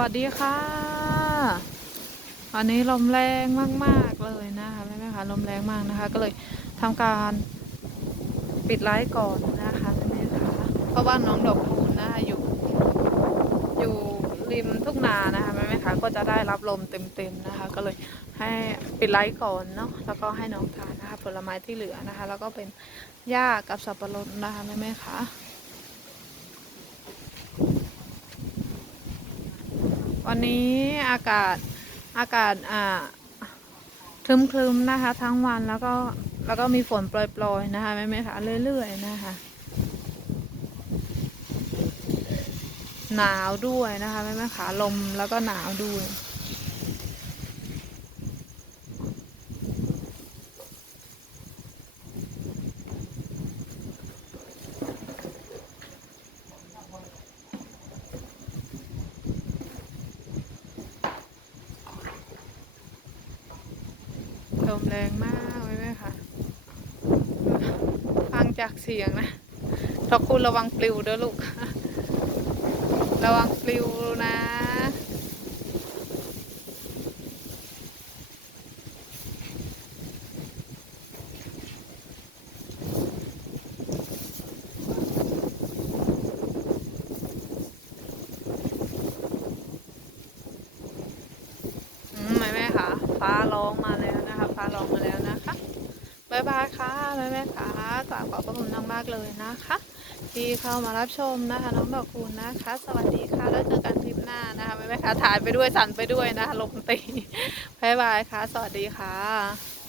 วัสดีค่ะวันนี้ลมแรงมากๆเลยนะคะแม่แม่ๆค่ะลมแรงมากนะคะ ก็เลยทำการปิดไลฟ์ก่อนนะคะแม่แม่ๆค่ะเพราะว่าน้องดอกคูณนะคะอยู่อยู่ริมทุ่งนานะคะแม่แม่ๆค่ะก็จะได้รับลมเต็มๆนะคะ ก็เลยให้ปิดไลฟ์ก่อนเนาะแล้วก็ให้น้องทานนะคะ ผลไม้ที่เหลือนะคะ แล้วก็เป็นหญ้ากับสับปะรดนะคะแม่แม่ๆค่ะ วันนี้อากาศอากาศอ่าคลึมๆนะคะ ทั้งวันแล้วก็แล้วก็มีฝนโปรยๆนะคะแม่ๆค่ะเรื่อยๆนะคะ หนาวด้วยนะคะแม่ๆค่ะลมแล้วก็หนาวด้วย ลมแรงมากเลยไหมคะฟังจากเสียงนะทอคุณระวังปลิวเด้อลูก ระวังปลิวนะอืมแม่แม่ค่ะฟ้าร้องมา อกมาแล้วนะคะบายบายค่ะแม่แม่ค่ะกราบขอบพระคุณมากเลยนะคะ ที่เข้ามารับชมนะคะ น้องดอกคูณนะคะ สวัสดีค่ะแล้วเจอกันคลิปหน้านะคะแม่แม่ค่ะถ่ายไปด้วยสั่นไปด้วยนะคะลมตีบายบายค่ะ สวัสดีค่ะ